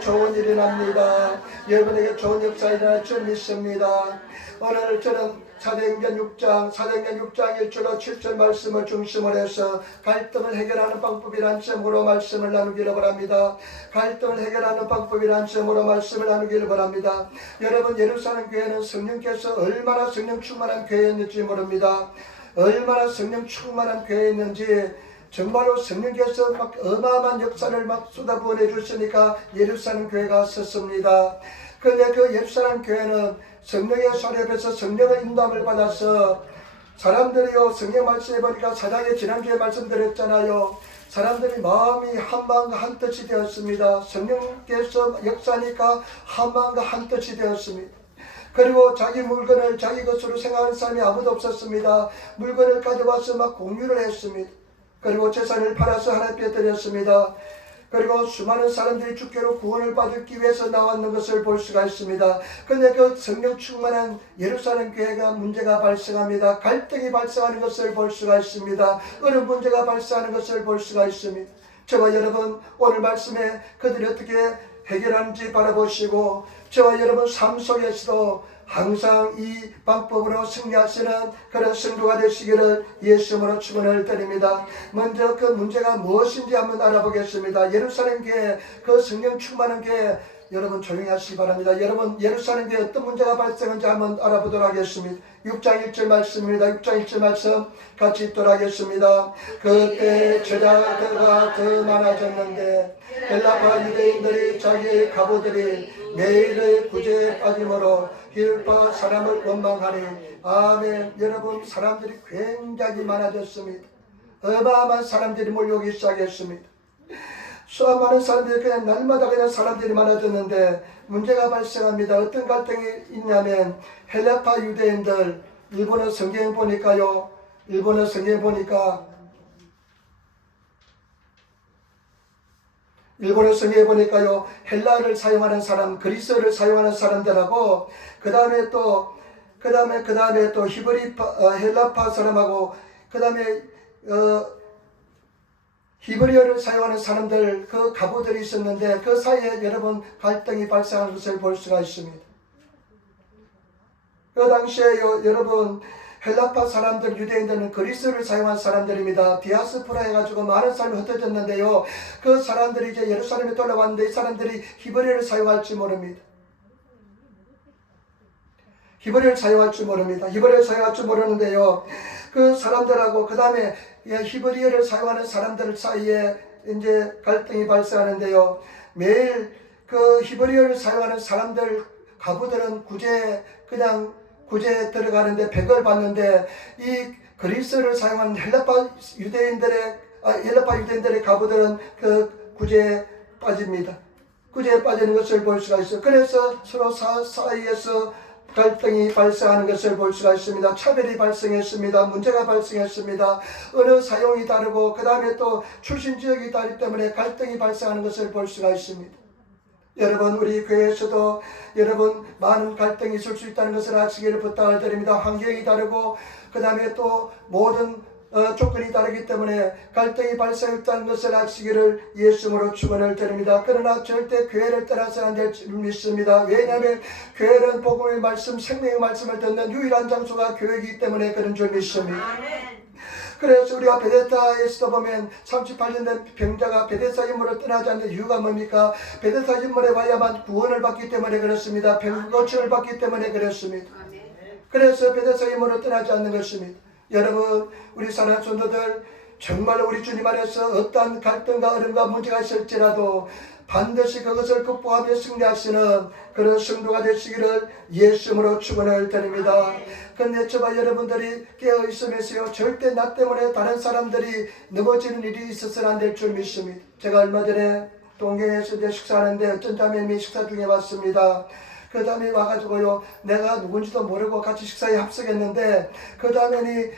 좋은 일이 납니다. 여러분에게 좋은 역사 일어날 줄 믿습니다. 오늘 저는 사도행전 6장 1절로 7절 말씀을 중심으로 해서 갈등을 해결하는 방법이란 점으로 말씀을 나누기를 바랍니다. 갈등을 해결하는 방법이란 점으로 말씀을 나누기를 바랍니다. 여러분, 예루살렘 교회는 성령께서 얼마나 성령 충만한 교회였는지 모릅니다. 얼마나 성령 충만한 교회였는지, 정말로 성령께서 막 어마어마한 역사를 막 쏟아부어 내주시니까 예루살렘 교회가 섰습니다. 그런데 그 예루살렘 교회는 성령의 소리에서 성령의 인도함을 받아서 사람들이요, 성경 말씀해 보니까 사장에 지난주에 말씀드렸잖아요. 사람들이 마음이 한 마음과 한 뜻이 되었습니다. 성령께서 역사하니까 한 마음과 한 뜻이 되었습니다. 그리고 자기 물건을 자기 것으로 생각하는 사람이 아무도 없었습니다. 물건을 가져와서 막 공유를 했습니다. 그리고 재산을 팔아서 하나님께 드렸습니다. 그리고 수많은 사람들이 주께로 구원을 받기 위해서 나왔는 것을 볼 수가 있습니다. 그런데 그 성령 충만한 예루살렘 교회가 문제가 발생합니다. 갈등이 발생하는 것을 볼 수가 있습니다. 어느 문제가 발생하는 것을 볼 수가 있습니다. 저와 여러분, 오늘 말씀에 그들이 어떻게 해결하는지 바라보시고, 저와 여러분 삶 속에서도 항상 이 방법으로 승리하시는 그런 성도가 되시기를 예수 이름으로 축원을 드립니다. 먼저 그 문제가 무엇인지 한번 알아보겠습니다. 예루살렘 교회, 그 성령 충만한 교회, 여러분 조용히 하시기 바랍니다. 여러분, 예루살렘 교회 어떤 문제가 발생한지 한번 알아보도록 하겠습니다. 6장 1절 말씀입니다. 6장 1절 말씀 같이 읽도록 하겠습니다. 그때 제자들과 더 많아졌는데 헬라파 유대인들이 자기의 갑오들이 매일의 구제에 빠짐으로 힐파 사람을 원망하니. 아멘. 여러분, 사람들이 굉장히 많아졌습니다. 어마어마한 사람들이 몰려오기 시작했습니다. 수많은 사람들이 그냥 날마다 그냥 사람들이 많아졌는데 문제가 발생합니다. 어떤 갈등이 있냐면, 헬라파 유대인들, 일본어 성경에 보니까요, 일본어 성경에 보니까 헬라어를 사용하는 사람, 그리스어를 사용하는 사람들하고, 그 다음에 또 헬라파 사람하고, 그 다음에 히브리어를 사용하는 사람들, 그 가부들이 있었는데 그 사이에 여러분 갈등이 발생하는 것을 볼 수가 있습니다. 그 당시에 여러분, 헬라파 사람들, 유대인들은 그리스어를 사용한 사람들입니다. 디아스포라 해가지고 많은 사람이 흩어졌는데요, 그 사람들이 이제 예루살렘에 돌아왔는데 이 사람들이 히브리어를 사용할지 모릅니다. 히브리어를 사용할지 모르는데요, 그 사람들하고 그 다음에 히브리어를 사용하는 사람들 사이에 이제 갈등이 발생하는데요, 매일 그 히브리어를 사용하는 사람들, 가부들은 구제에 들어가는데 100을 받는데, 이 그리스어를 사용하는 헬라파 유대인들의 가부들은 그 구제에 빠집니다. 구제에 빠지는 것을 볼 수가 있어요. 그래서 서로 사이에서 갈등이 발생하는 것을 볼 수가 있습니다. 차별이 발생했습니다. 문제가 발생했습니다. 언어 사용이 다르고 그 다음에 또 출신 지역이 다르기 때문에 갈등이 발생하는 것을 볼 수가 있습니다. 여러분, 우리 교회에서도 여러분 많은 갈등이 있을 수 있다는 것을 아시기를 부탁을 드립니다. 환경이 다르고 그 다음에 또 모든 조건이 다르기 때문에 갈등이 발생했다는 것을 아시기를 예수 이름으로 축원을 드립니다. 그러나 절대 교회를 떠나서 안 될 줄 믿습니다. 왜냐하면 교회는 복음의 말씀, 생명의 말씀을 듣는 유일한 장소가 교회이기 때문에 그런 줄 믿습니다. 그래서 우리가 베데스다에서도 보면 38년 된 병자가 베데스다 인물을 떠나지 않는 이유가 뭡니까? 베데스다 인물에 와야만 구원을 받기 때문에 그렇습니다. 병 고침을 받기 때문에 그렇습니다. 그래서 베데스다 인물을 떠나지 않는 것입니다. 여러분, 우리 사랑하는 성도들, 정말로 우리 주님 안에서 어떠한 갈등과 어려움과 문제가 있을지라도 반드시 그것을 극복하며 승리하시는 그런 성도가 되시기를 예수 이름으로 축원을 드립니다. 그런데 저와 여러분들이 깨어있으면서요, 절대 나 때문에 다른 사람들이 넘어지는 일이 있어서는 안 될 줄 믿습니다. 제가 얼마 전에 동경에서 이제 식사하는데 어떤 자매님이 식사 중에 왔습니다. 그 다음에 와가지고요, 내가 누군지도 모르고 같이 식사에 합석했는데, 그 다음에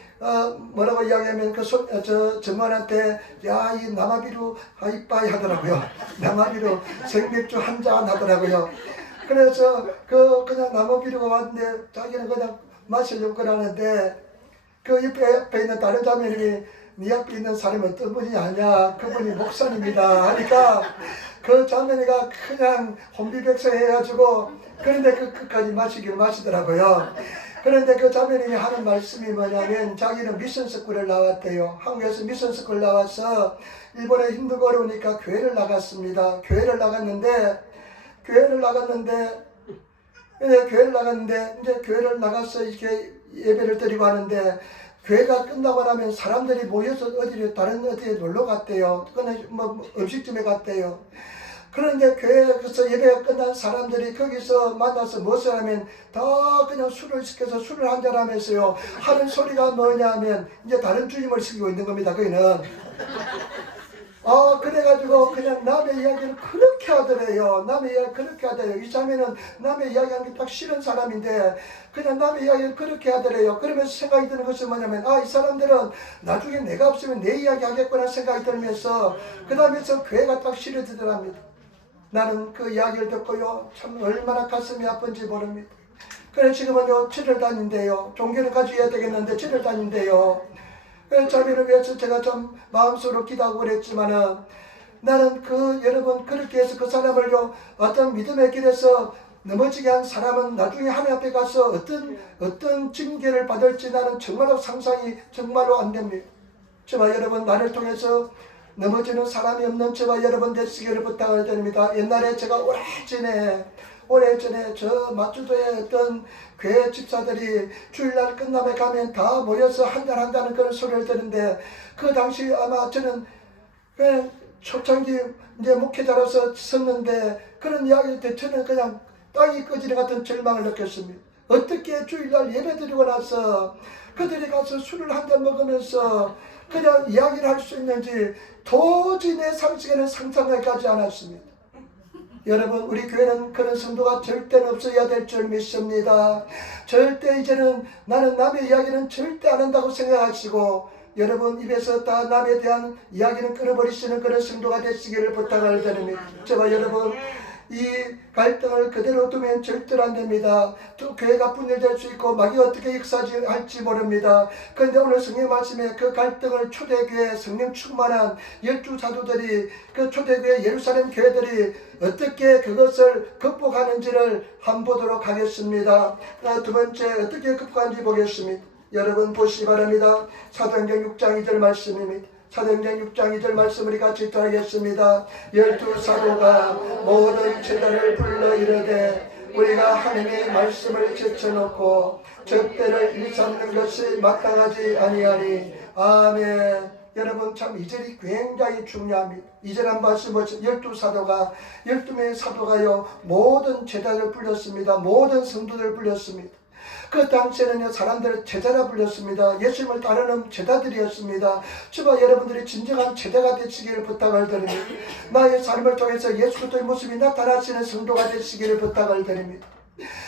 뭐라고 이야기하면 저 정관한테, 야, 이 남아비루 이빠이 하더라고요. 남아비루 생맥주 한 잔 하더라고요. 그래서 그냥 남아비루가 왔는데 자기는 그냥 마시려고 그러는데, 그 옆에 있는 다른 자매님이 네 앞에 있는 사람이 어떤 분이 아냐, 그분이 목사님이다 하니까 그 자매니가 그냥 혼비백산해가지고 그런데 그 끝까지 마시더라고요. 그런데 그 자매님이 하는 말씀이 뭐냐면 자기는 미션 스쿨을 나왔대요. 한국에서 미션 스쿨 나와서 일본에 힘들고 어려우니까 교회를 나갔습니다. 교회를 나갔는데 이제 교회를 나가서 이렇게 예배를 드리고 하는데 교회가 끝나고 나면 사람들이 모여서 다른 어디에 놀러 갔대요. 그냥 뭐 음식점에 갔대요. 그런데 교회에서 예배가 끝난 사람들이 거기서 만나서 무엇을 하면 다 그냥 술을 시켜서 술을 한잔 하면서요. 하는 소리가 뭐냐면 이제 다른 주님을 시키고 있는 겁니다. 거기는. 그래가지고 그냥 남의 이야기를 그렇게 하더래요. 남의 이야기를 그렇게 하더래요. 이 자매는 남의 이야기하는 게 딱 싫은 사람인데 그냥 남의 이야기를 그렇게 하더래요. 그러면서 생각이 드는 것은 뭐냐면 이 사람들은 나중에 내가 없으면 내 이야기 하겠구나 생각이 들면서 그 다음에서 교회가 딱 싫어지더랍니다. 나는 그 이야기를 듣고요. 참 얼마나 가슴이 아픈지 모릅니다. 그래 지금은요 절을 다닌대요. 종교를 가져야 되겠는데 절을 다닌대요. 그래서 자매를 위해서 제가 좀 마음속으로 기도하고 그랬지만은 나는 여러분 그렇게 해서 그 사람을요 어떤 믿음의 길에서 넘어지게 한 사람은 나중에 하나님 앞에 가서 어떤 징계를 받을지 나는 정말로 상상이 정말로 안 됩니다. 저와 여러분 나를 통해서 넘어지는 사람이 없는 저와 여러분 되시기를 부탁을 드립니다. 옛날에 제가 오래전에 저 마주도에 어떤 교회 집사들이 주일날 끝나면 가면 다 모여서 한잔한다는 그런 소리를 듣는데 그 당시 아마 저는 그냥 초창기 이제 목회자로서 섰는데 그런 이야기를 듣고 저는 그냥 땅이 꺼지는 같은 절망을 느꼈습니다. 어떻게 주일날 예배드리고 나서 그들이 가서 술을 한잔 먹으면서 그냥 이야기를 할 수 있는지 도저히 내 상식에는 상상하지 않았습니다. 여러분 우리 교회는 그런 성도가 절대 없어야 될 줄 믿습니다. 절대 이제는 나는 남의 이야기는 절대 안 한다고 생각하시고 여러분 입에서 다 남에 대한 이야기는 끊어버리시는 그런 성도가 되시기를 부탁을 드립니다. 제가 여러분 이 갈등을 그대로 두면 절대로 안 됩니다. 또 교회가 분열될 수 있고 마귀 어떻게 역사할지 모릅니다. 그런데 오늘 성경 말씀에 그 갈등을 초대교회 성령 충만한 12 사도들이 그 초대교회 예루살렘 교회들이 어떻게 그것을 극복하는지를 한번 보도록 하겠습니다. 두 번째 어떻게 극복하는지 보겠습니다. 여러분 보시기 바랍니다. 사도행전 6장 2절 말씀입니다. 사도행전 6장 2절 말씀 우리 같이 읽겠습니다. 12 사도가 모든 제자를 불러 이르되 우리가 하나님의 말씀을 제쳐놓고 적대를 일삼는 것이 마땅하지 아니하니. 아멘. 여러분 참 이 절이 굉장히 중요합니다. 이 절 한번 말씀보시죠. 12명의 사도가요 모든 제자를 불렀습니다. 모든 성도들을 불렀습니다. 그 당시에는 사람들을 제자라 불렸습니다. 예수님을 따르는 제자들이었습니다. 저와 여러분들이 진정한 제자가 되시기를 부탁을 드립니다. 나의 삶을 통해서 예수 그리스도의 모습이 나타나시는 성도가 되시기를 부탁을 드립니다.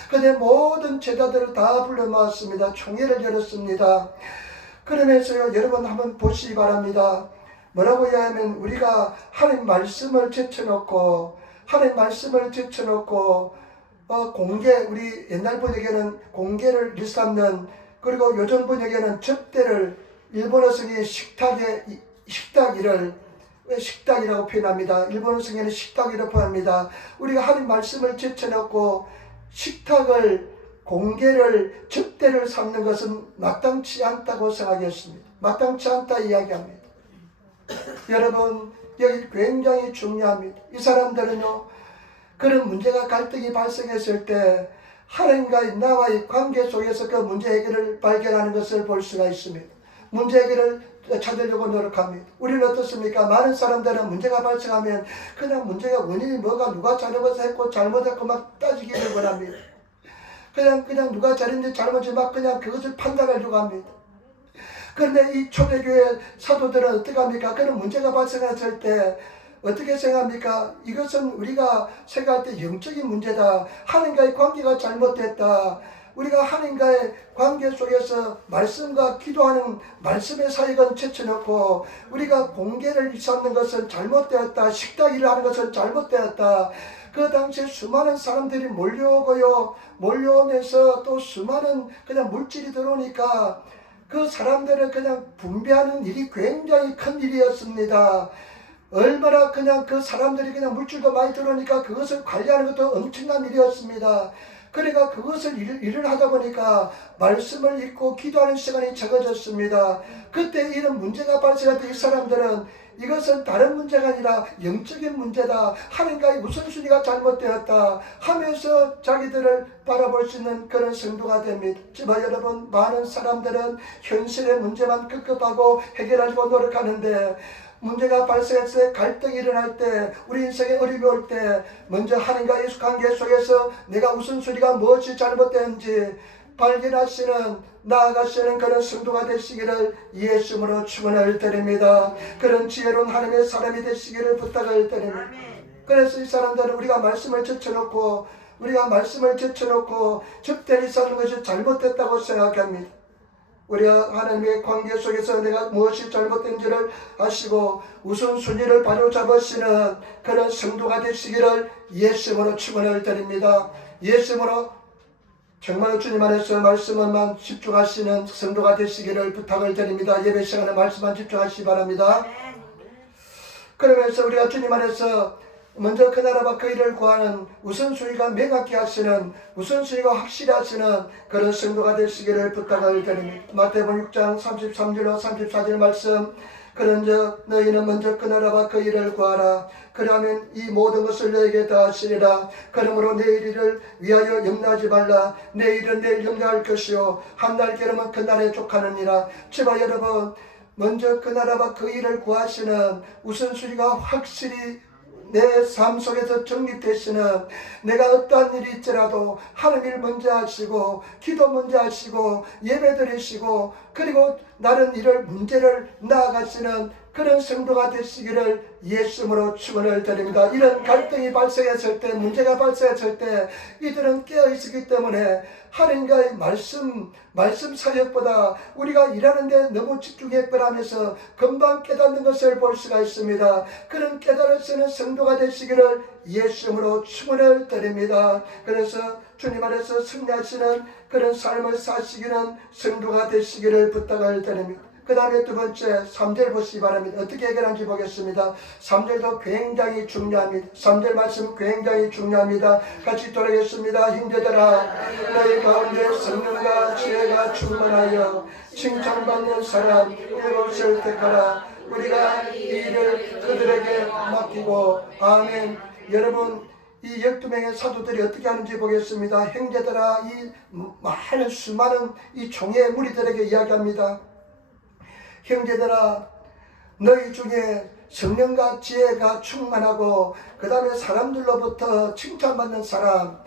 그런데 모든 제자들을 다 불러 모았습니다. 총회를 열었습니다. 그러면서요 여러분 한번 보시기 바랍니다. 뭐라고 해야 하면 우리가 하나님 말씀을 제쳐놓고 우리 옛날 번역에는 공개를 일삼는, 그리고 요즘 번역에는 접대를 일본어 성의 식탁이라고 표현합니다. 일본어 성에는 식탁이라고 표현합니다. 우리가 하나님 말씀을 제쳐놓고 식탁을 공개를 접대를 삼는 것은 마땅치 않다고 생각했습니다. 마땅치 않다 이야기합니다. 여러분 여기 굉장히 중요합니다. 이 사람들은요 그런 문제가 갈등이 발생했을 때 하나님과의 나와의 관계 속에서 그 문제 해결을 발견하는 것을 볼 수가 있습니다. 문제 해결을 찾으려고 노력합니다. 우리는 어떻습니까? 많은 사람들은 문제가 발생하면 그냥 문제가 원인이 뭐가 누가 잘못했고 잘못했고 막 따지기를 원합니다. 그냥 누가 잘했는지 잘못인지 막 그냥 그것을 판단하려고 합니다. 그런데 이 초대교회 사도들은 어떻게 합니까? 그런 문제가 발생했을 때 어떻게 생각합니까? 이것은 우리가 생각할 때 영적인 문제다. 하나님과의 관계가 잘못됐다. 우리가 하나님과의 관계 속에서 말씀과 기도하는 말씀의 사역은 제쳐놓고 우리가 공개를 일삼는 것은 잘못되었다. 식탁일을 하는 것은 잘못되었다. 그 당시에 수많은 사람들이 몰려오면서 또 수많은 그냥 물질이 들어오니까 그 사람들을 그냥 분배하는 일이 굉장히 큰 일이었습니다. 얼마나 그냥 그 사람들이 그냥 물질도 많이 들어오니까 그것을 관리하는 것도 엄청난 일이었습니다. 그러니까 그것을 일을 하다 보니까 말씀을 읽고 기도하는 시간이 적어졌습니다. 그때 이런 문제가 발생할 때 이 사람들은 이것은 다른 문제가 아니라 영적인 문제다, 하나님과의 우선순위가 잘못되었다 하면서 자기들을 바라볼 수 있는 그런 성도가 됩니다. 지만 여러분, 많은 사람들은 현실의 문제만 급급하고 해결하려고 노력하는데 문제가 발생했을 때, 갈등이 일어날 때, 우리 인생에 어려움이 올 때 먼저 하나님과 예수 관계 속에서 내가 우선순위가 무엇이 잘못되는지 발견하시는, 나아가시는 그런 성도가 되시기를 예수님으로 축원을 드립니다. 그런 지혜로운 하나님의 사람이 되시기를 부탁을 드립니다. 그래서 이 사람들은 우리가 말씀을 제쳐놓고 적대리 사는 것이 잘못됐다고 생각합니다. 우리가 하나님의 관계 속에서 내가 무엇이 잘못된지를 아시고 우선순위를 바로잡으시는 그런 성도가 되시기를 예수님으로 축원을 드립니다. 예수님으로 정말 주님 안에서 말씀만 집중하시는 성도가 되시기를 부탁을 드립니다. 예배 시간에 말씀만 집중하시기 바랍니다. 그러면서 우리가 주님 안에서 먼저 그 나라와 그 일을 구하는 우선순위가 명확히 하시는, 우선순위가 확실히 하시는 그런 성도가 되시기를 부탁을 드립니다. 마태복음 6장 33절로 34절 말씀, 그런즉 너희는 먼저 그 나라와 그 일을 구하라. 그러면 이 모든 것을 너에게 다 하시리라. 그러므로 내일 일을 위하여 염려하지 말라. 내일은 내일 염려할 것이요 한 날 깨르면 그 날에 족하느니라. 제발 여러분, 먼저 그 나라와 그 일을 구하시는 우선순위가 확실히 내 삶 속에서 정립되시는, 내가 어떠한 일이 있더라도 하나님을 먼저 하시고 기도 먼저 하시고 예배 드리시고 그리고 다른 일을 문제를 나아가시는 그런 성도가 되시기를 예수님으로 축원을 드립니다. 이런 갈등이 발생했을 때, 문제가 발생했을 때 이들은 깨어 있었기 때문에 하나님과의 말씀 사역보다 우리가 일하는 데 너무 집중했거라면서 금방 깨닫는 것을 볼 수가 있습니다. 그런 깨달을 쓰는 성도가 되시기를 예수님으로 축원을 드립니다. 그래서 주님 안에서 승리하시는 그런 삶을 사시기는 성도가 되시기를 부탁을 드립니다. 그 다음에 두 번째 3절 보시기 바랍니다. 어떻게 해결하는지 보겠습니다. 3절도 굉장히 중요합니다. 3절 말씀 굉장히 중요합니다. 같이 돌아가겠습니다. 형제들아, 너희 가운데 성령과 지혜가 충만하여 칭찬받는 사람 7을 택하라. 우리가 이 일을 그들에게 맡기고. 아멘. 여러분, 이 12명의 사도들이 어떻게 하는지 보겠습니다. 형제들아, 이 많은 수많은 이 종의 무리들에게 이야기합니다. 형제들아, 너희 중에 성령과 지혜가 충만하고 그 다음에 사람들로부터 칭찬받는 사람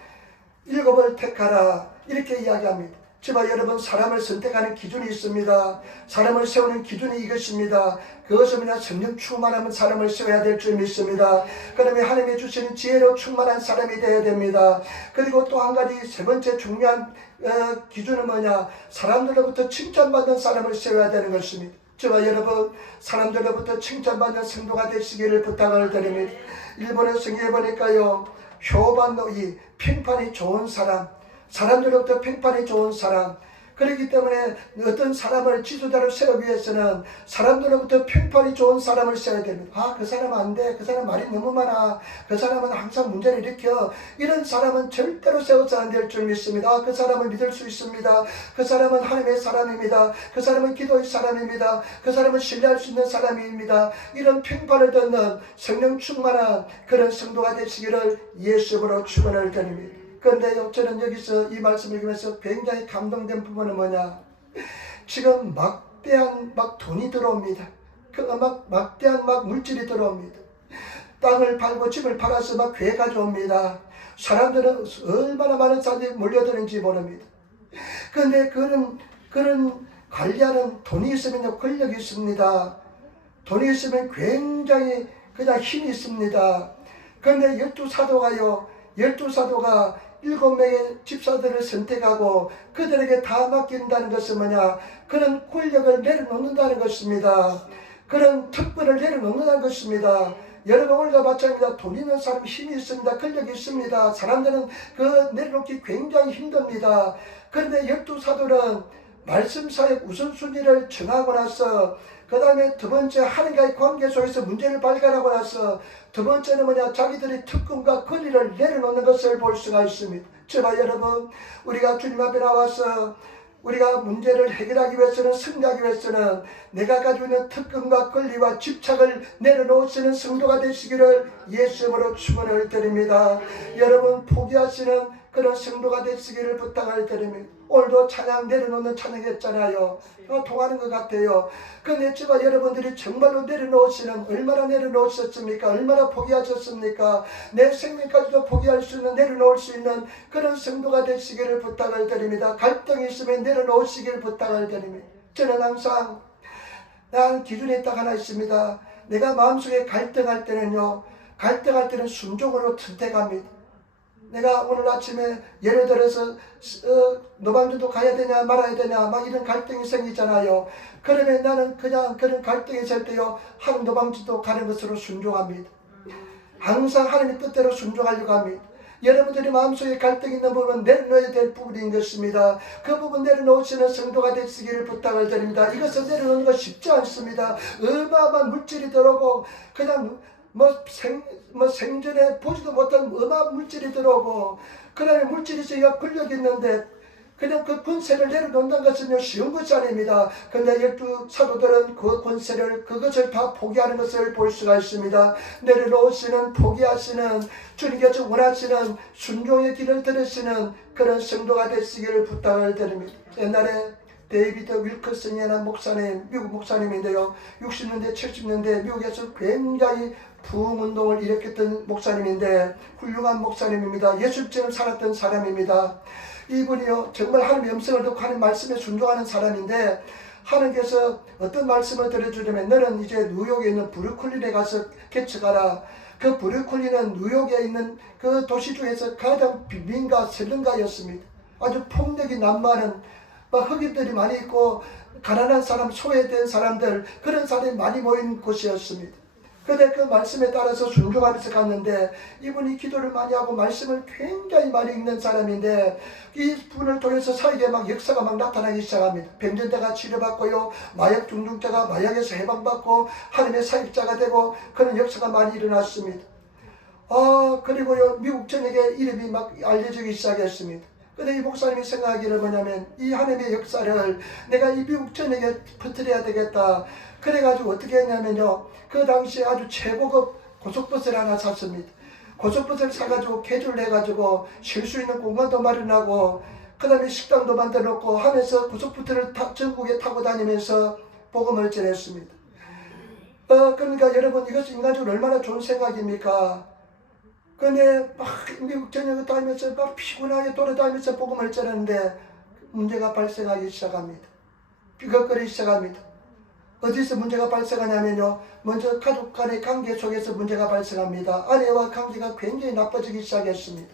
7을 택하라. 이렇게 이야기합니다. 제발 여러분, 사람을 선택하는 기준이 있습니다. 사람을 세우는 기준이 이것입니다. 그것은 그냥 성령 충만하면 사람을 세워야 될 줄 믿습니다. 그러면 하나님이 주시는 지혜로 충만한 사람이 되어야 됩니다. 그리고 또 한 가지, 세 번째 중요한 기준은 뭐냐? 사람들로부터 칭찬받는 사람을 세워야 되는 것입니다. 저와 여러분, 사람들로부터 칭찬받는 성도가 되시기를 부탁을 드립니다. 일본의 성경에 보니까요, 효반노이, 평판이 좋은 사람, 사람들로부터 평판이 좋은 사람, 그렇기 때문에 어떤 사람을 지도자로 세우기 위해서는 사람들로부터 평판이 좋은 사람을 세워야 됩니다. 아, 그 사람 안 돼. 그 사람 말이 너무 많아. 그 사람은 항상 문제를 일으켜. 이런 사람은 절대로 세워서 안 될 줄 믿습니다. 아, 그 사람을 믿을 수 있습니다. 그 사람은 하나님의 사람입니다. 그 사람은 기도의 사람입니다. 그 사람은 신뢰할 수 있는 사람입니다. 이런 평판을 듣는 성령 충만한 그런 성도가 되시기를 예수님으로 축원을 드립니다. 그런데 저는 여기서 이 말씀을 읽으면서 굉장히 감동된 부분은 뭐냐? 지금 막대한 돈이 들어옵니다. 그 막대한 물질이 들어옵니다. 땅을 팔고 집을 팔아서 교회 가져옵니다. 사람들은 얼마나 많은 사람들이 몰려드는지 모릅니다. 그런데 그런 관리하는 돈이 있으면 권력이 있습니다. 돈이 있으면 굉장히 그냥 힘이 있습니다. 그런데 12사도가 7명의 집사들을 선택하고 그들에게 다 맡긴다는 것은 뭐냐? 그런 권력을 내려놓는다는 것입니다. 그런 특권을 내려놓는다는 것입니다. 여러분, 오늘과 마찬가지입니다. 돈 있는 사람 힘이 있습니다. 권력이 있습니다. 사람들은 그 내려놓기 굉장히 힘듭니다. 그런데 12사도는 말씀 사역 우선순위를 정하고 나서 그 다음에 두 번째, 하나님과의 관계 속에서 문제를 발견하고 나서 두 번째는 뭐냐, 자기들의 특권과 권리를 내려놓는 것을 볼 수가 있습니다. 저와 여러분, 우리가 주님 앞에 나와서 우리가 문제를 해결하기 위해서는, 승리하기 위해서는 내가 가지고 있는 특권과 권리와 집착을 내려놓으시는 성도가 되시기를 예수 이름으로 축원을 드립니다. 여러분, 포기하시는 그런 성도가 되시기를 부탁을 드립니다. 오늘도 찬양 내려놓는 찬양했잖아요. 통하는 것 같아요. 근데 저와 여러분들이 정말로 내려놓으시는, 얼마나 내려놓으셨습니까? 얼마나 포기하셨습니까? 내 생명까지도 포기할 수 있는, 내려놓을 수 있는 그런 성도가 되시기를 부탁을 드립니다. 갈등이 있으면 내려놓으시기를 부탁을 드립니다. 저는 항상 난 기준이 딱 하나 있습니다. 내가 마음속에 갈등할 때는요, 갈등할 때는 순종으로 선택합니다. 내가 오늘 아침에 예를 들어서 노방주도 가야 되냐 말아야 되냐 막 이런 갈등이 생기잖아요. 그러면 나는 그냥 그런 갈등이 있을 때요, 하나님 노방주도 가는 것으로 순종합니다. 항상 하나님의 뜻대로 순종하려고 합니다. 여러분들이 마음속에 갈등이 있는 부분은 내려놓아야 될 부분인 것입니다. 그 부분 내려놓으시는 성도가 되시기를 부탁을 드립니다. 이것을 내려놓는 거 쉽지 않습니다. 어마어마한 물질이 들어오고 그냥 생전에 보지도 못한 어마어마한 물질이 들어오고, 그 다음에 물질이 저희가 권력이 있는데 그냥 그 권세를 내려놓는다는 것은 쉬운 것이 아닙니다. 근데 12 사도들은 그 권세를, 그것을 다 포기하는 것을 볼 수가 있습니다. 내려놓으시는, 포기하시는, 주님께서 원하시는 순종의 길을 들으시는 그런 성도가 되시기를 부탁을 드립니다. 옛날에 데이비드 윌커슨이라는 목사님, 미국 목사님인데요, 60년대 70년대 미국에서 굉장히 부흥운동을 일으켰던 목사님인데 훌륭한 목사님입니다. 예수처럼 살았던 사람입니다. 이분이요, 정말 하나님의 음성을 듣고 하나님 말씀에 순종하는 사람인데, 하나님께서 어떤 말씀을 들어주려면 너는 이제 뉴욕에 있는 브루클린에 가서 개척하라. 그 브루클린은 뉴욕에 있는 그 도시 중에서 가장 빈민가 셀른가였습니다. 아주 폭력이 난무하는, 막 흑인들이 많이 있고 가난한 사람, 소외된 사람들, 그런 사람이 많이 모인 곳이었습니다. 그런데 그 말씀에 따라서 순종하면서 갔는데, 이분이 기도를 많이 하고 말씀을 굉장히 많이 읽는 사람인데, 이 분을 통해서 사이에 막 역사가 막 나타나기 시작합니다. 병전자가 치료받고요, 마약 중독자가 마약에서 해방받고 하나님의 사역자가 되고 그런 역사가 많이 일어났습니다. 그리고요, 미국 전역에 이름이 막 알려지기 시작했습니다. 근데 이 목사님이 생각하기를 뭐냐면, 이 하나님의 역사를 내가 이 미국 전역에 퍼뜨려야 되겠다. 그래가지고 어떻게 했냐면요, 그 당시에 아주 최고급 고속버스를 하나 샀습니다. 고속버스를 사가지고 개조를 해가지고 쉴 수 있는 공간도 마련하고 그 다음에 식당도 만들어 놓고 하면서 고속버스를 전국에 타고 다니면서 복음을 전했습니다. 그러니까 여러분, 이것이 인간적으로 얼마나 좋은 생각입니까? 근데 막 미국 전역을 다니면서 막 피곤하게 돌아다니면서 복음을 전했는데 문제가 발생하기 시작합니다. 비겁거리기 시작합니다. 어디서 문제가 발생하냐면요, 먼저 가족 간의 관계 속에서 문제가 발생합니다. 아내와 관계가 굉장히 나빠지기 시작했습니다.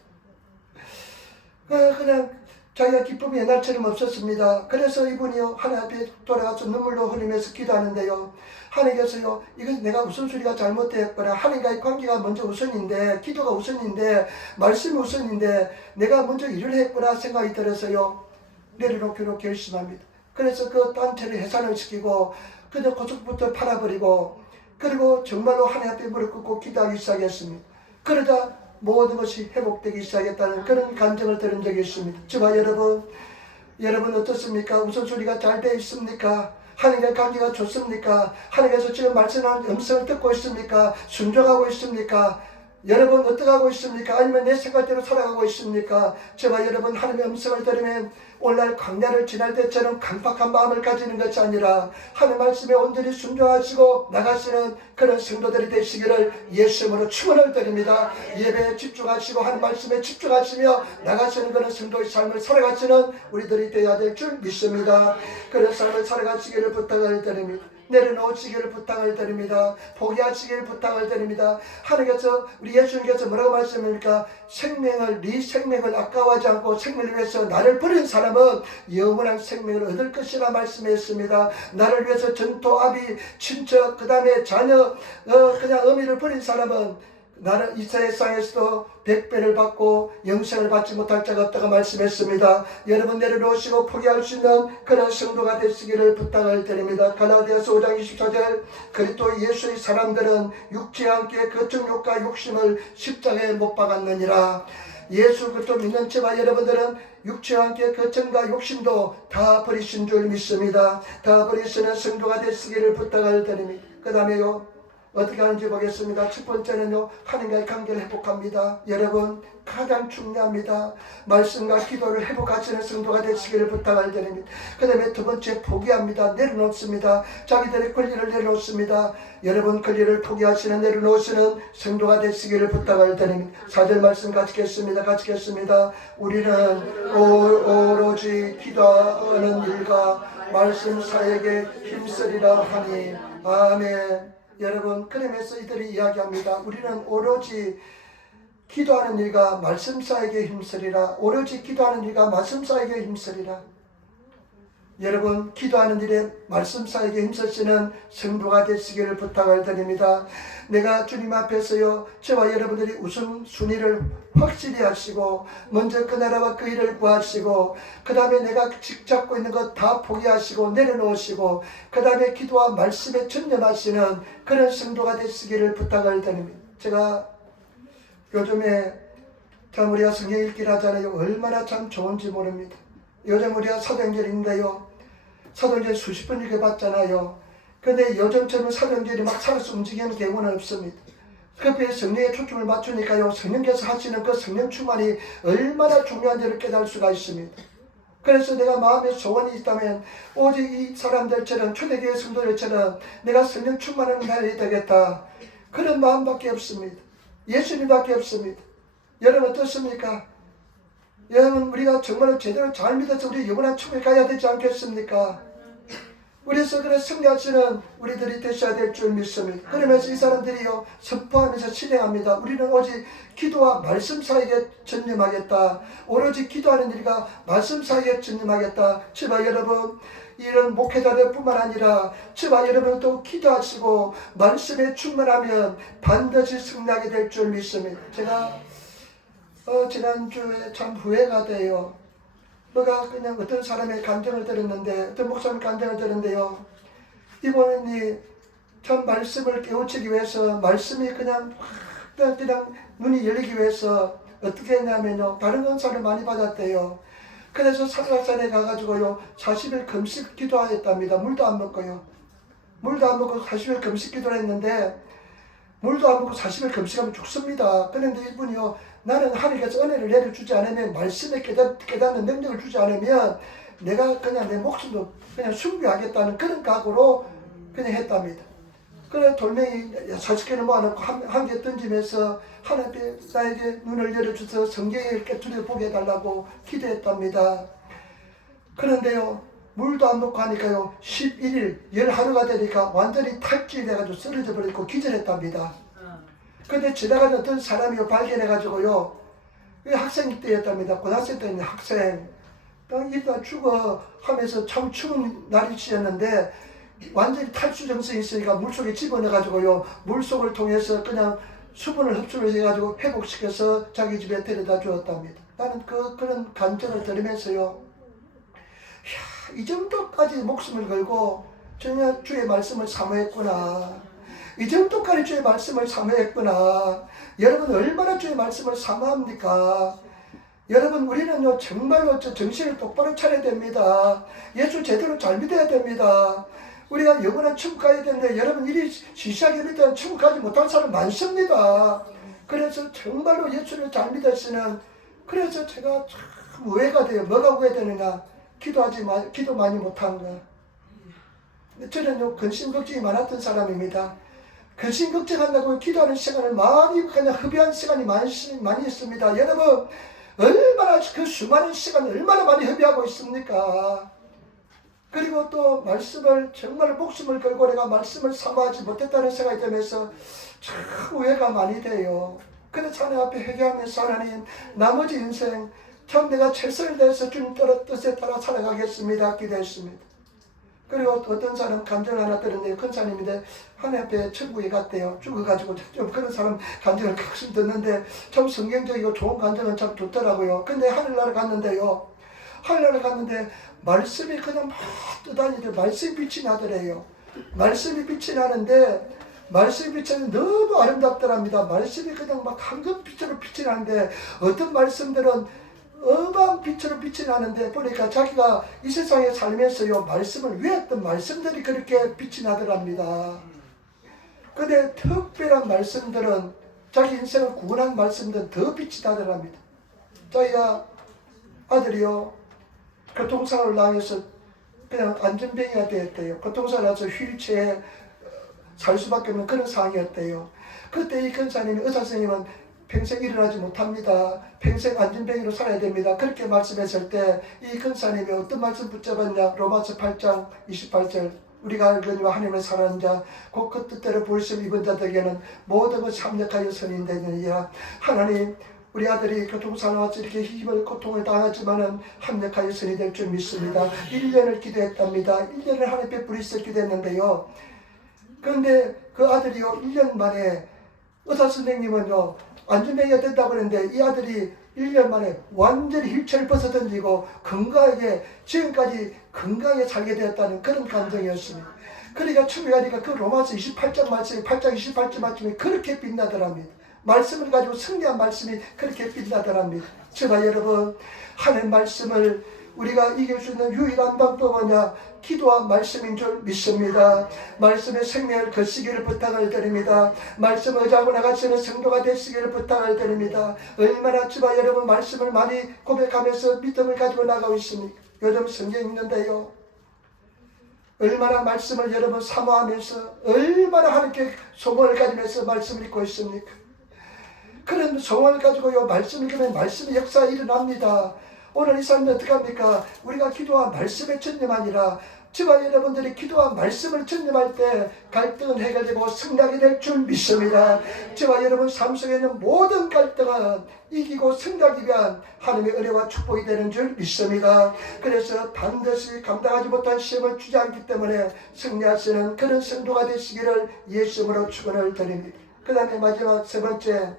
그냥 자기가 기쁨이 옛날처럼 없었습니다. 그래서 이분이요, 하나님 앞에 돌아가서 눈물로 흘리면서 기도하는데요, 하나님께서요, 이건 내가 우선순위가 잘못되었거나 하나님과의 관계가 먼저 우선인데, 기도가 우선인데, 말씀이 우선인데 내가 먼저 일을 했구나 생각이 들어서요, 내려놓기로 결심합니다. 그래서 그 단체를 해산을 시키고 그저 고속부터 팔아버리고, 그리고 정말로 하나님 앞에 무릎 꿇고 기도하기 시작했습니다. 그러자 모든 것이 회복되기 시작했다는 그런 감정을 들은 적이 있습니다. 저와 여러분 어떻습니까? 우선순위가 잘 되어 있습니까? 하나님과의 관계가 좋습니까? 하나님께서 지금 말씀하는 음성을 듣고 있습니까? 순종하고 있습니까? 여러분 어떻게 하고 있습니까? 아니면 내 생각대로 살아가고 있습니까? 저와 여러분, 하나님의 음성을 들으면 오늘날 광야를 지날 때처럼 강팍한 마음을 가지는 것이 아니라 하나님 말씀에 온전히 순종하시고 나가시는 그런 성도들이 되시기를 예수 이름으로 축원을 드립니다. 예배에 집중하시고 하나님 말씀에 집중하시며 나가시는 그런 성도의 삶을 살아가시는 우리들이 되어야 될 줄 믿습니다. 그런 삶을 살아가시기를 부탁을 드립니다. 내려놓으시기를 부탁을 드립니다. 포기하시기를 부탁을 드립니다. 하나님께서, 우리 예수님께서 뭐라고 말씀합니까? 네 생명을 아까워하지 않고 생명을 위해서 나를 버린 사람은 영원한 생명을 얻을 것이라 말씀했습니다. 나를 위해서 전토, 아비, 친척, 그 다음에 자녀, 그냥 어미를 버린 사람은 나는 이 세상에서도 100배를 받고 영생을 받지 못할 자가 없다고 말씀했습니다. 여러분 내려놓으시고 포기할 수 있는 그런 성도가 되시기를 부탁을 드립니다. 갈라디아서 5장 24절 그리스도 예수의 사람들은 육체와 함께 그 정욕과 욕심을 십자가에 못 박았느니라. 예수 그리스도 믿는 저와 여러분들은 육체와 함께 그 정과 욕심도 다 버리신 줄 믿습니다. 다 버리시는 성도가 되시기를 부탁을 드립니다. 그 다음에요 어떻게 하는지 보겠습니다. 첫 번째는요, 하나님과의 관계를 회복합니다. 여러분, 가장 중요합니다. 말씀과 기도를 회복하시는 성도가 되시기를 부탁을 드립니다. 그 다음에 두 번째, 포기합니다. 내려놓습니다. 자기들의 권리를 내려놓습니다. 여러분, 권리를 포기하시는 내려놓으시는 성도가 되시기를 부탁을 드립니다. 4절 말씀 같이 읽겠습니다. 우리는 오로지 기도하는 일과 말씀 사역에 힘쓰리라 하니. 아멘. 여러분 그러면서 이들이 이야기합니다. 우리는 오로지 기도하는 일과 말씀 사역에 힘쓰리라. 오로지 기도하는 일과 말씀 사역에 힘쓰리라. 여러분 기도하는 일에 말씀 사역에 힘쓰시는 성도가 되시기를 부탁을 드립니다. 내가 주님 앞에서요 저와 여러분들이 우선순위를 확실히 하시고 먼저 그 나라와 그 일을 구하시고 그 다음에 내가 잡고 있는 것 다 포기하시고 내려놓으시고 그 다음에 기도와 말씀에 전념하시는 그런 성도가 되시기를 부탁을 드립니다. 제가 요즘에 참 우리가 성경 읽기를 하잖아요. 얼마나 참 좋은지 모릅니다. 요즘 우리가 사도행전인데요. 사도행전 수십 번 읽어봤잖아요. 근데 요즘처럼 사도행전이 막 살아서 움직이는 경우는 없습니다. 그에 성령의 초점을 맞추니까요. 성령께서 하시는 그 성령 충만이 얼마나 중요한지를 깨달을 수가 있습니다. 그래서 내가 마음에 소원이 있다면 오직 이 사람들처럼 초대교회 성도들처럼 내가 성령 충만을 해야 되겠다. 그런 마음밖에 없습니다. 예수님밖에 없습니다. 여러분 어떻습니까? 여러분 우리가 정말 제대로 잘 믿어서 우리 영원한 천국에 가야 되지 않겠습니까? 그래서 그런 승리하시는 우리들이 되셔야 될 줄 믿습니다. 그러면서 이 사람들이요 선포하면서 실행합니다. 우리는 오직 기도와 말씀 사이에 전념하겠다. 오로지 기도하는 일과 말씀 사이에 전념하겠다. 저와 여러분 이런 목회자들 뿐만 아니라 저와 여러분도 기도하시고 말씀에 충만하면 반드시 승리하게 될 줄 믿습니다. 제가 지난주에 참 후회가 돼요. 내가 그냥 어떤 사람의 간증을 들었는데, 어떤 목사님 간증을 들었는데요. 이분이 참 말씀을 깨우치기 위해서, 말씀이 그냥 눈이 열리기 위해서 어떻게 했냐면요. 다른 은사를 많이 받았대요. 그래서 산악산에 가가지고요. 40일 금식 기도하였답니다. 물도 안 먹고요. 물도 안 먹고 40일 금식 기도를 했는데, 물도 안 먹고 40일 금식하면 죽습니다. 그런데 이분이요. 나는 하나님께서 은혜를 내려주지 않으면 말씀에 깨닫는 능력을 주지 않으면 내가 그냥 내 목숨도 그냥 숭배하겠다는 그런 각오로 그냥 했답니다. 그래 돌멩이 40개를 모아놓고 한 개 던지면서 하나님께 나에게 눈을 열어주셔서 성경을 깨트려 보게 해달라고 기도했답니다. 그런데요 물도 안 먹고 하니까요 11일 10하루가 되니까 완전히 탈진이 돼가지고 쓰러져 버리고 기절했답니다. 근데 지나가는 어떤 사람이 발견해가지고요, 학생 때였답니다. 고등학생 때는 학생. 일단 죽어 하면서 참 추운 날이었는데, 완전히 탈수 증상이 있으니까 물속에 집어넣어가지고요, 물속을 통해서 그냥 수분을 흡수를 해가지고 회복시켜서 자기 집에 데려다 주었답니다. 나는 그런 간증을 들으면서요, 이 정도까지 목숨을 걸고, 전혀 주의 말씀을 사모했구나. 이 정도까지 주의 말씀을 사모했구나. 여러분 얼마나 주의 말씀을 사모합니까? 여러분 우리는요 정말로 정신을 똑바로 차려야 됩니다. 예수 제대로 잘 믿어야 됩니다. 우리가 영원한 천국 가야 되는데 여러분 이리 시시하게 믿으면 천국 가지 못할 사람 많습니다. 그래서 정말로 예수를 잘 믿으시는, 그래서 제가 참 우회가 돼요. 뭐가 우회되느냐? 기도 많이 못한가. 저는요 근심 걱정이 많았던 사람입니다. 근심 걱정한다고 기도하는 시간을 많이 그냥 흡입한 시간이 많이 있습니다. 여러분 얼마나 그 수많은 시간을 얼마나 많이 흡입하고 있습니까? 그리고 또 말씀을 정말 목숨을 걸고 내가 말씀을 사모하지 못했다는 생각이 들면서 참 후회가 많이 돼요. 그래서 하나님 앞에 회개하면서 하나님 나머지 인생 참 내가 최선을 다해서 주님 뜻에 따라 살아가겠습니다. 기도했습니다. 그리고 어떤 사람 간증을 하나 들었는데 큰사님인데 하나님 앞에 천국에 갔대요. 죽어가지고 좀 그런 사람 간증을 가끔 듣는데 참 성경적이고 좋은 간증은 참 좋더라고요. 근데 하늘나라 갔는데요. 하늘나라 갔는데 말씀이 그냥 막 뜨다니는데 말씀이 빛이 나더래요. 말씀이 빛이 나는데 말씀이 빛이 너무 아름답더랍니다. 말씀이 그냥 막 황금빛으로 빛이 나는데 어떤 말씀들은 어마어마한 빛으로 빛이 나는데 보니까 자기가 이 세상에 살면서요 말씀을 외웠던 말씀들이 그렇게 빛이 나더랍니다. 근데 특별한 말씀들은 자기 인생을 구원한 말씀들은 더 빛이 나더랍니다. 자기가 아들이요 교통사고를 당해서 그냥 안전병이가 되었대요. 교통사고를 나서 휠체어에 살 수밖에 없는 그런 상황이었대요. 그때 이 근사님이 의사선생님은 평생 일어나지 못합니다. 평생 안전병으로 살아야 됩니다. 그렇게 말씀했을 때 이 근사님이 어떤 말씀 붙잡았냐. 로마서 8장 28절 우리가 알거니와 하나님을 사랑하는 자 곧 그 뜻대로 부르심 입은 자들에게는 모든 것이 합력하여 선이 되느니라. 하나님 우리 아들이 교통사고로 와서 이렇게 힘을 고통을 당하지만은 합력하여 선이 될 줄 믿습니다. 1년을 기도했답니다. 1년을 하나님 앞에 부리짖어 기도했는데요. 그런데 그 아들이요 1년 만에 의사 선생님은요 안전병이가 된다고 그랬는데 이 아들이 1년 만에 완전히 휠체어를 벗어던지고 건강하게 지금까지 건강하게 살게 되었다는 그런 감정이었습니다. 그러니까 처음에 가니까 그 로마서 28장 말씀이 8장 28장 말씀이 그렇게 빛나더랍니다. 말씀을 가지고 승리한 말씀이 그렇게 빛나더랍니다. 제가 여러분 하나님 말씀을 우리가 이길 수 있는 유일한 방법은 기도와 말씀인 줄 믿습니다. 말씀의 생명을 거시기를 부탁을 드립니다. 말씀 의지하고 나가시는 성도가 되시기를 부탁을 드립니다. 얼마나 주가 여러분 말씀을 많이 고백하면서 믿음을 가지고 나가고 있습니까? 요즘 성경 읽는데요. 얼마나 말씀을 여러분 사모하면서 얼마나 하나님께 소원을 가지면서 말씀을 읽고 있습니까? 그런 소원을 가지고요 말씀을 읽으면 말씀의 역사가 일어납니다. 오늘 이 삶이 어떻게 합니까? 우리가 기도와 말씀에 전념하니라. 저와 여러분들이 기도와 말씀을 전념할 때 갈등은 해결되고 승리하게 될 줄 믿습니다. 저와 여러분 삶 속에 있는 모든 갈등은 이기고 승리하기 위한 하나님의 은혜와 축복이 되는 줄 믿습니다. 그래서 반드시 감당하지 못한 시험을 주지 않기 때문에 승리하시는 그런 성도가 되시기를 예수님으로 축원을 드립니다. 그 다음에 마지막 세 번째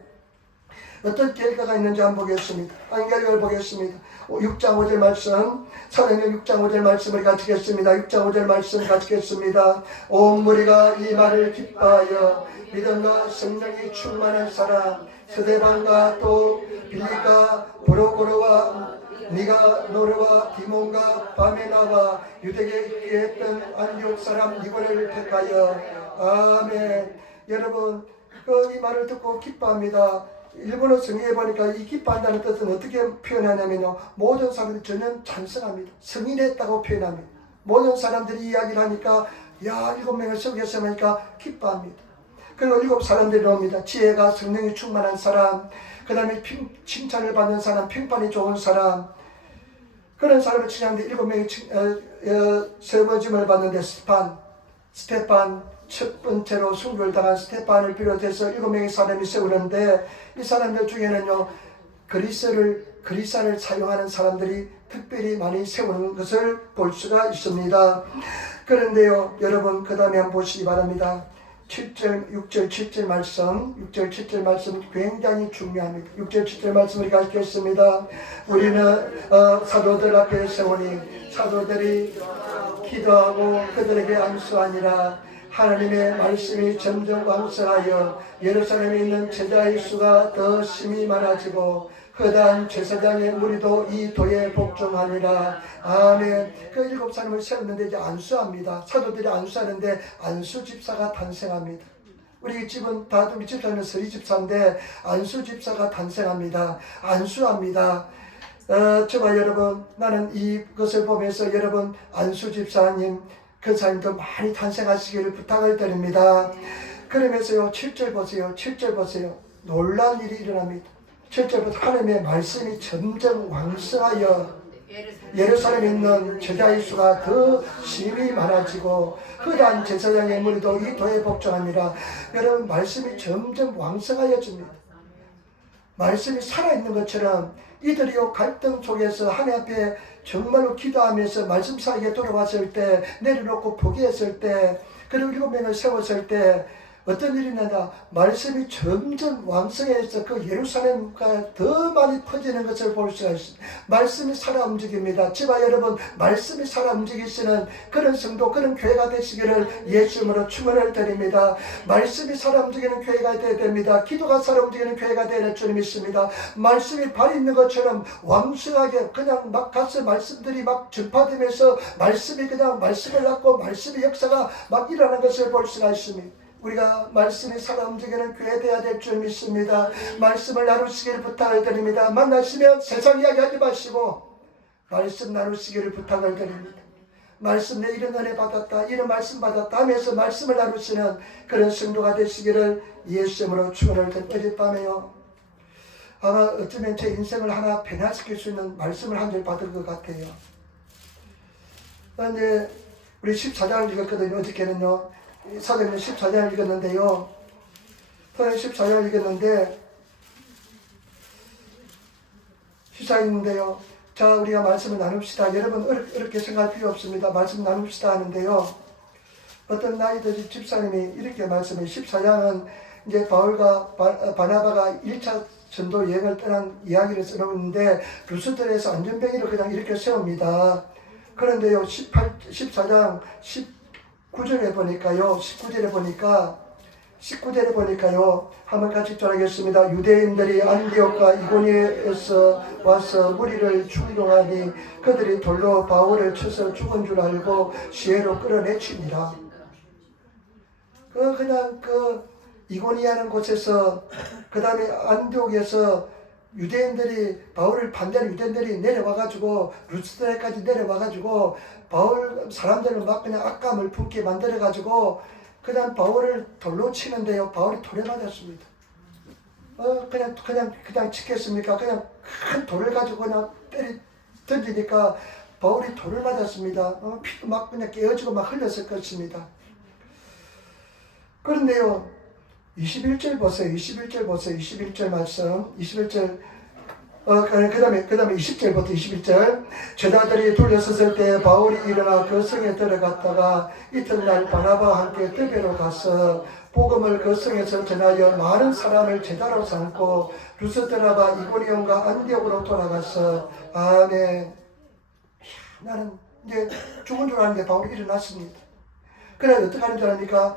어떤 결과가 있는지 한번 보겠습니다. 한 결과를 보겠습니다. 6장 5절 말씀, 사도행전 6장 5절 말씀을 같이겠습니다. 6장 5절 말씀 같이겠습니다. 온 무리가 이 말을 기뻐하여 믿음과 성령이 충만한 사람 스데반과 또 빌리가 브로고르와 니가노르와 디몬과 바메나와 유대에 있게 했던 안디옥 사람 니고를 택하여 아멘. 여러분 이 말을 듣고 기뻐합니다. 일본어 성경에 보니까 이 기뻐한다는 뜻은 어떻게 표현하냐면요. 모든 사람들이 전혀 찬성합니다. 승인했다고 표현합니다. 모든 사람들이 이야기를 하니까 7명을 속여서 하니까 기뻐합니다. 그리고 7사람들이 나옵니다. 지혜가 성령이 충만한 사람, 그 다음에 칭찬을 받는 사람, 평판이 좋은 사람, 그런 사람을 칭찬하는데 7명이 세번짐을 받는데 스테판 첫 번째로 순교를 당한 스테판을 비롯해서 7명의 사람이 세우는데 이 사람들 중에는요 그리사를 사용하는 사람들이 특별히 많이 세우는 것을 볼 수가 있습니다. 그런데요 여러분 그 다음에 한번 보시기 바랍니다. 7절, 6절, 7절 말씀, 6절, 7절 말씀 굉장히 중요합니다. 6절, 7절 말씀을 가르쳤습니다. 우리는 사도들 앞에 세우니 사도들이 기도하고 그들에게 안수하니라. 하나님의 말씀이 점점 왕성하여 예루살렘에 있는 제자의 수가 더 심히 많아지고 허다한 제사장의 무리도 이 도에 복종하니라. 아멘. 그 7사람을 세웠는데 이제 안수합니다. 사도들이 안수하는데 안수집사가 탄생합니다. 우리 집은 다 우리 집사는 서리집사인데 안수집사가 탄생합니다. 안수합니다. 저와 여러분 나는 이것을 보면서 여러분 안수집사님 근사님도 많이 탄생하시기를 부탁을 드립니다. 그러면서요 7절 보세요. 7절 보세요. 놀라운 일이 일어납니다. 7절부터 하나님의 말씀이 점점 왕성하여 예루살렘에 있는 제자의 수가 더 심히 많아지고 허다한 제사장의 무리도 이 도에 복종하니라. 여러분 말씀이 점점 왕성하여집니다. 말씀이 살아있는 것처럼 이들이요 갈등 속에서 하나님 앞에 정말로 기도하면서 말씀 사이에 돌아왔을 때, 내려놓고 포기했을 때, 그리고 7명을 세웠을 때 어떤 일이 나냐, 말씀이 점점 왕성해서 그 예루살렘과 더 많이 퍼지는 것을 볼 수가 있습니다. 말씀이 살아 움직입니다. 지바 여러분, 말씀이 살아 움직이시는 그런 성도, 그런 교회가 되시기를 예수님으로 축원을 드립니다. 말씀이 살아 움직이는 교회가 되어야 됩니다. 기도가 살아 움직이는 교회가 되어야 될 줄 믿습니다. 말씀이 발 있는 것처럼 왕성하게 그냥 막 가서 말씀들이 막 전파되면서 말씀이 그냥 말씀을 낳고 말씀의 역사가 막 일어나는 것을 볼 수가 있습니다. 우리가 말씀이 살아 움직이는 교회 되어야 될 줄 믿습니다. 말씀을 나누시기를 부탁을 드립니다. 만나시면 세상 이야기 하지 마시고 말씀 나누시기를 부탁을 드립니다. 말씀 내 이런 은혜 받았다, 이런 말씀 받았다 하면서 말씀을 나누시는 그런 성도가 되시기를 예수님으로 축원을 드립니다. 어젯밤에요, 아마 어쩌면 제 인생을 하나 변화시킬 수 있는 말씀을 한 절 받을 것 같아요. 근데 우리 14장을 읽었거든요. 어저께는요 사도행전 14장을 읽었는데요. 사도행전 14장을 읽었는데 시사했는데요. 자, 우리가 말씀을 나눕시다. 여러분 어렵게 생각할 필요 없습니다. 말씀 나눕시다 하는데요. 어떤 나이든 집사님이 이렇게 말씀해. 14장은 이제 바울과 바나바가 1차 전도 여행을 떠난 이야기를 써놓는데 루스드에서 안전병이를 그냥 이렇게 세웁니다. 그런데요 14장 19절에 보니까요 한번 같이 전하겠습니다. 유대인들이 안디옥과 이고니에서 와서 무리를 충동하니 그들이 돌로 바울을 쳐서 죽은 줄 알고 시외로 끌어내치니라. 그냥 이고니아는 곳에서, 그 다음에 안디옥에서 유대인들이, 바울을 반대하는 유대인들이 내려와가지고 루스드라까지 내려와가지고 바울 사람들을 막 그냥 악감을 품게 만들어가지고 그냥 바울을 돌로 치는데요. 바울이 돌에 맞았습니다. 그냥 치겠습니까? 그냥 큰 돌을 가지고 그냥 던지니까 바울이 돌을 맞았습니다. 피도 막 그냥 깨어지고 막 흘렸을 것입니다. 그런데요, 21절 보세요. 21절 말씀. 21절. 그 다음에 20절부터 21절. 제자들이 둘러섰을 때 바울이 일어나 그 성에 들어갔다가 이튿날 바나바와 함께 드베로 가서 복음을 그 성에서 전하여 많은 사람을 제자로 삼고 루스드라가 이고니온과 안디옥으로 돌아가서, 아멘. 나는 이제 죽은 줄 알았는데 바울이 일어났습니다. 그래 어떻게 하는 줄 압니까?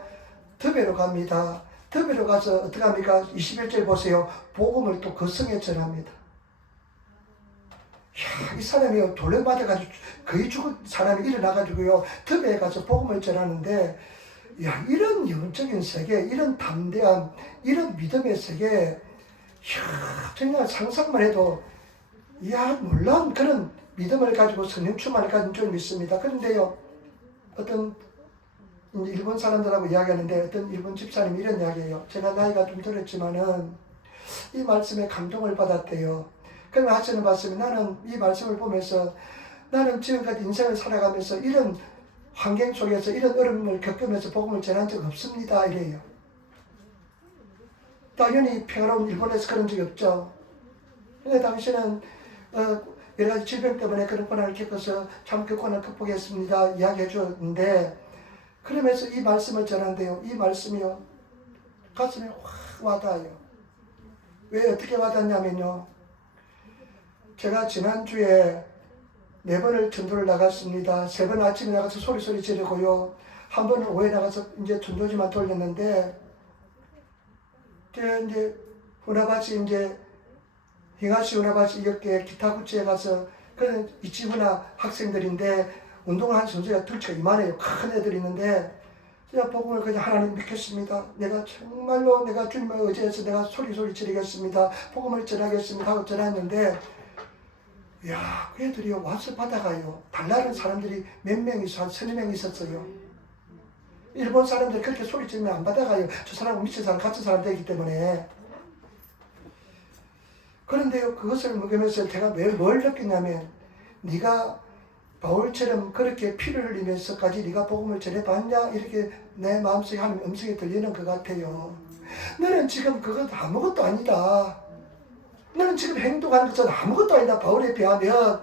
드베로 갑니다. 드베로 가서 어떻게 합니까? 21절 보세요. 복음을 또 그 성에 전합니다. 이 사람이 돌려 맞아가지고 거의 죽은 사람이 일어나가지고요 드베에 가서 복음을 전하는데, 이런 영적인 세계, 이런 담대함, 이런 믿음의 세계, 정말 상상만 해도 놀라운 그런 믿음을 가지고 성령 충만을 가진 줄 믿습니다. 그런데요, 어떤 일본 사람들하고 이야기하는데 어떤 일본 집사님이 이런 이야기예요. 제가 나이가 좀 들었지만은 이 말씀에 감동을 받았대요. 그러면 하시는 말씀이, 나는 이 말씀을 보면서 나는 지금까지 인생을 살아가면서 이런 환경 속에서 이런 어려움을 겪으면서 복음을 전한 적 없습니다. 이래요. 당연히 평화로운 일본에서 그런 적이 없죠. 근데 당신은 여러 가지 질병 때문에 그런 고난을 겪어서 참 그 고난을 극복했습니다. 이야기해 줬는데, 그러면서 이 말씀을 전하는데요. 이 말씀이요, 가슴에 확 와닿아요. 왜 어떻게 와닿냐면요. 제가 지난주에 4번을 전도를 나갔습니다. 3번 아침에 나가서 소리 지르고요. 한 번은 오후에 나가서 이제 전도지만 돌렸는데, 제가 이제 후나바시 힝아시 후나바시 이렇게 기타 구치에 가서, 그는 이치후나 학생들인데 운동을 하는 선수가 덩치가 이만해요. 큰 애들이 있는데, 제가 복음을 그냥 하나님 믿겠습니다. 내가 정말로 내가 주님을 의지해서 내가 소리 지르겠습니다. 복음을 전하겠습니다 하고 전했는데, 그 애들이 와서 받아가요. 달라는 사람들이 몇 명 있어, 한 3-4명 있었어요. 일본 사람들이 그렇게 소리 지르면 안 받아가요. 저 사람하고 미친 사람, 같은 사람 되기 때문에. 그런데요, 그것을 먹으면서 제가 뭘 느꼈냐면, 네가 바울처럼 그렇게 피를 흘리면서까지 네가 복음을 전해봤냐? 이렇게 내 마음속에 하나님 음성이 들리는 것 같아요. 너는 지금 그것 아무것도 아니다. 너는 지금 행동하는 것은 아무것도 아니다. 바울에 비하면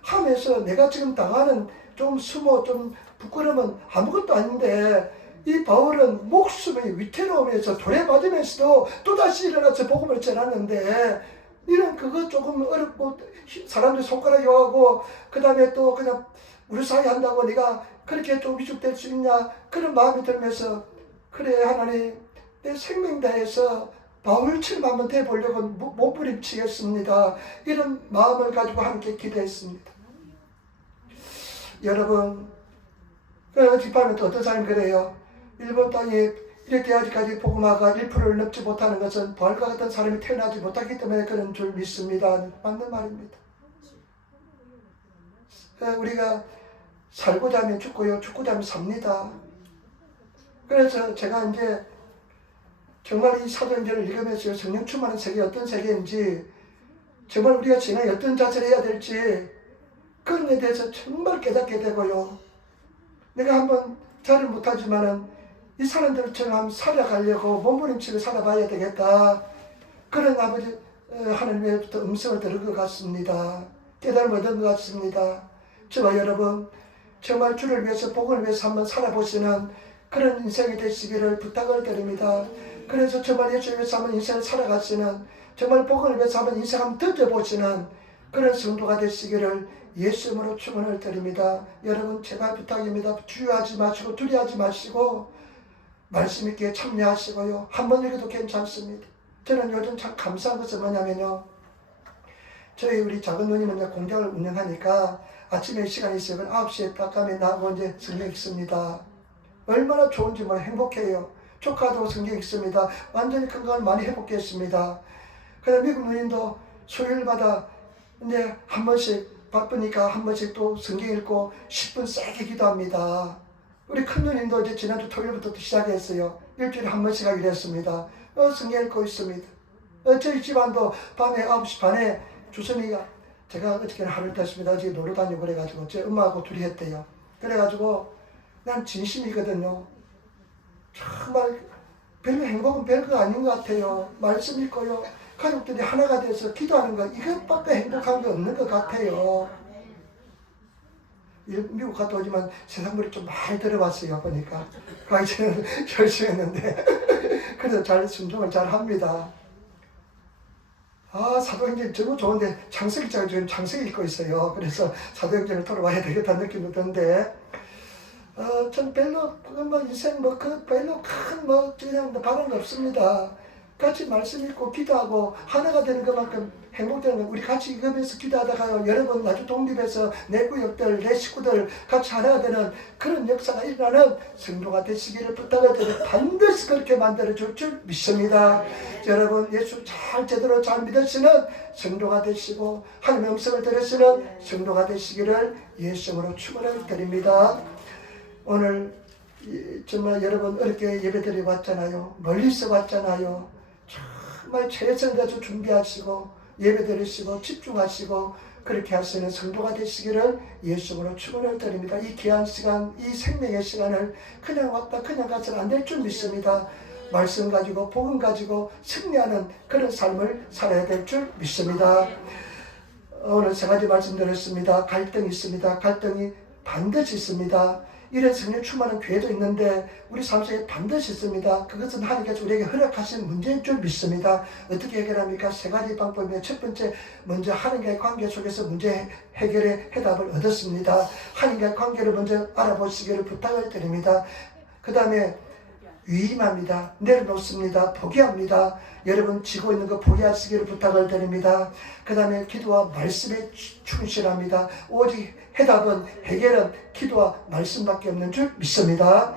하면서 내가 지금 당하는 좀 수모 좀 부끄러움은 아무것도 아닌데 이 바울은 목숨이 위태로움에서 돌에 맞으면서도 또다시 일어나서 복음을 전하는데 이런 그거 조금 어렵고 사람들 손가락 욕하고 그 다음에 또 그냥 우리 사이 한다고 네가 그렇게 좀 위축될 수 있냐 그런 마음이 들면서 그래 하나님 내 생명 다해서 바울처럼 한번 돼보려고 몸부림치겠습니다. 이런 마음을 가지고 함께 기도했습니다. 여러분 뒷밤에 또 어떤 사람이 그래요. 일본 땅에 이렇게 아직까지 복음화가 1%를 넘지 못하는 것은 바울과 같은 사람이 태어나지 못하기 때문에 그런 줄 믿습니다. 맞는 말입니다. 우리가 살고자 하면 죽고요, 죽고자 하면 삽니다. 그래서 제가 이제 정말 이 사도행전을 읽으면서 성령 충만한 세계 어떤 세계인지 정말 우리가 지나에 어떤 자세를 해야 될지 그런 데 대해서 정말 깨닫게 되고요. 내가 한번 잘은 못하지만은 이 사람들처럼 한번 살아가려고 몸부림치고 살아봐야 되겠다. 그런 아버지 하나님의부터 음성을 들은 것 같습니다. 깨달음을 얻은 것 같습니다. 저와 여러분 정말 주를 위해서 복음을 위해서 한번 살아보시는 그런 인생이 되시기를 부탁을 드립니다. 그래서 정말 예수를 위해서 한번 인생을 살아가시는 정말 복음을 위해서 한번 인생 한번 던져보시는 그런 성도가 되시기를 예수 이름으로 축원을 드립니다. 여러분 제발 부탁입니다. 주의하지 마시고 두려워하지 마시고 말씀 있게 참여하시고요. 한 번 읽어도 괜찮습니다. 저는 요즘 참 감사한 것은 뭐냐면요. 저희 우리 작은 누님은 공장을 운영하니까 아침에 시간이 있으면 9시에 딱 가면 나하고 이제 성경 읽습니다. 얼마나 좋은지 뭐 행복해요. 조카도 성경 읽습니다. 완전히 건강을 많이 회복했습니다. 그다음 미국 누님도 수요일마다 이제 한 번씩 바쁘니까 한 번씩 또 성경 읽고 10분 세게 기도합니다. 우리 큰 누님도 이제 지난주 토요일부터 시작했어요. 일주일에 한 번씩 하기로 했습니다. 성경 읽고 있습니다. 저희 집안도 밤에 9시 반에 주선이가 제가 어저께는 하루 됐습니다. 어제 놀러 다니고 그래가지고 제 엄마하고 둘이 했대요. 그래가지고 난 진심이거든요. 정말 별로 행복은 별거 아닌 것 같아요. 말씀 읽고요. 가족들이 하나가 돼서 기도하는 거 이것밖에 행복한 게 없는 것 같아요. 미국 갔다 오지만 세상물이 좀 많이 들어봤어요. 보니까 가기 전에는 결심했는데 그래서 잘 순종을 잘 합니다. 사도행전 너무 좋은데 창세기 제가 지금 창세기 읽고 있어요. 그래서 사도행전을 돌아와야 되겠다는 느낌도 드는데 전 별로 인생 별로 큰 그냥 바라는 거 없습니다. 같이 말씀 읽고 기도하고 하나가 되는 것만큼 행복되는 거. 우리 같이 읽으면서 기도하다가요. 여러분 아주 독립해서 내 구역들 내 식구들 같이 하나가 되는 그런 역사가 일어나는 성도가 되시기를 부탁을 드려 반드시 그렇게 만들어줄 줄 믿습니다. 여러분 예수 제대로 잘 믿으시는 성도가 되시고 하나님의 음성을 들으시는 성도가 되시기를 예수님으로 축원을 드립니다. 오늘 정말 여러분 어렵게 예배드리고 왔잖아요. 멀리서 왔잖아요. 정말 최선을 다해서 준비하시고 예배드리시고 집중하시고 그렇게 하시는 성도가 되시기를 예수님으로 축원을 드립니다. 이 귀한 시간, 이 생명의 시간을 그냥 왔다 그냥 가서는 안 될 줄 믿습니다. 말씀 가지고 복음 가지고 승리하는 그런 삶을 살아야 될 줄 믿습니다. 오늘 세 가지 말씀드렸습니다. 갈등이 있습니다. 갈등이 반드시 있습니다. 이런 성령 충만한 교회도 있는데 우리 삶 속에 반드시 있습니다. 그것은 하나님께서 우리에게 허락하신 문제인 줄 믿습니다. 어떻게 해결합니까? 세 가지 방법이면 첫 번째, 먼저 하나님과의 관계 속에서 문제 해결의 해답을 얻었습니다. 하나님과의 관계를 먼저 알아보시기를 부탁을 드립니다. 그 다음에 위임합니다. 내려놓습니다. 포기합니다. 여러분 지고 있는 거 포기하시기를 부탁을 드립니다. 그 다음에 기도와 말씀에 충실합니다. 오직 해답은 해결은 기도와 말씀밖에 없는 줄 믿습니다.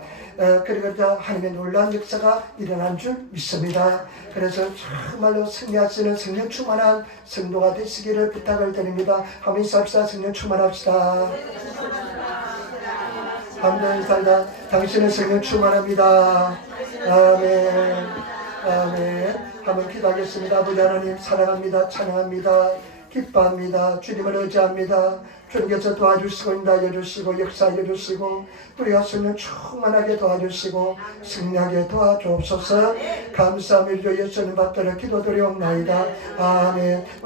그리고 하나님의 놀라운 역사가 일어난 줄 믿습니다. 그래서 정말로 승리하시는 성령 충만한 성도가 되시기를 부탁을 드립니다. 한번 인사합시다. 성령 충만합시다. 감사합니다. 당신은 성령 충만합니다. 아멘. 아멘. 한번 기도하겠습니다. 아버지 하나님 사랑합니다. 찬양합니다. 기뻐합니다. 주님을 의지합니다. 주님께서 도와주시고 인도하여 주시고 역사하여 주시고 우리 가슴을 충만하게 도와주시고 승리하게 도와주옵소서. 감사함을 위해 예수님 받들어 기도드리옵나이다. 아멘. 우리